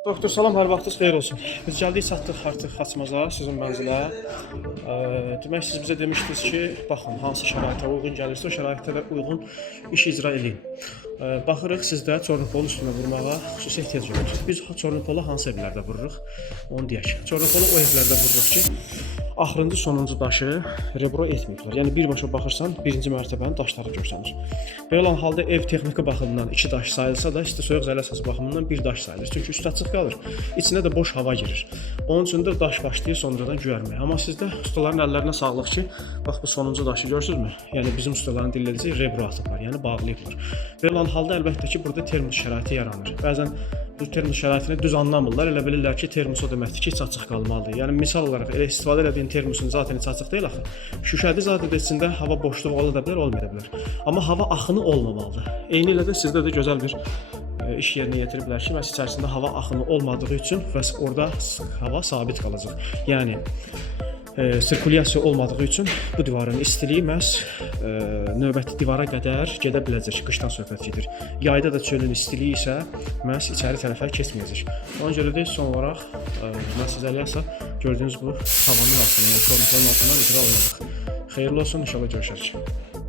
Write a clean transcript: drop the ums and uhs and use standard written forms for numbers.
Doktor salam, hər vaxtınız xeyir olsun. Biz gəldik, çatdıq artıq Xaçmaza, sizin mənzilə. Demək siz bizə demişdiniz ki, baxın hansı şəraitə uyğun gəlirsə, o şəraitə də uyğun iş icra edin. Baxırıq sizdə Çornopolun üstünə vurmağa xüsusi ehtiyac yoxdur. Biz Çornopolu hansı evlərdə vururuq? Onu deyək. Çornopolu o evlərdə vururuq ki, axırıncı sonuncu daşı rebro etməyiblər. Yəni birbaşa baxırsan, birinci mərtəbənin daşları görsənir. Belə olan halda ev texniki baxımından 2 daş sayılsa da, isti soyuq zələ əsası baxımından 1 daş sayılır. Çünki üstü açıq qalır, içinə də boş hava girir. Onun üçün də daş başlayır sonradan göyərməyə. Amma sizdə ustaların əllərinə sağlıq ki, bax bu sonuncu daşı görürsünüzmü? Yəni bizim ustaların dillədiyi rebro atıblar, yəni bağlayıblar. Belə olan halda əlbəttə ki, burada termos şəraiti yaranır. Bəzən bu termos şəraitini düz anlamırlar. Elə bilirlər ki, termos o deməkdir ki, heç açıq qalmalıdır. Yəni misal olaraq elə istifadə etdiyin termosun zaten heç açıq deyil axı. Şüşədir zaten içində hava boşluğu ola da bilər, olmaya da bilər. Amma hava axını olmamalıdır. Eyni ilə də sizdə də gözəl bir iş yerinə yetirə bilər ki, məhz içərisində hava axını olmadığı üçün və orada hava sabit qalacaq. Yəni sirkulyasiya olmadığı üçün bu divarın istiliyi məhz növbəti divara qədər gedə biləcək. Qışdan söhbət gedir. Yayda da çölün istiliyi isə məhz içəri tərəfə keçməyəcək. Ona görə də son olaraq mən sizə gördüyünüz bu tavanın altına, yəni şornopolun altından icra olunacaq. Xeyirli olsun, inşallah görüşərik.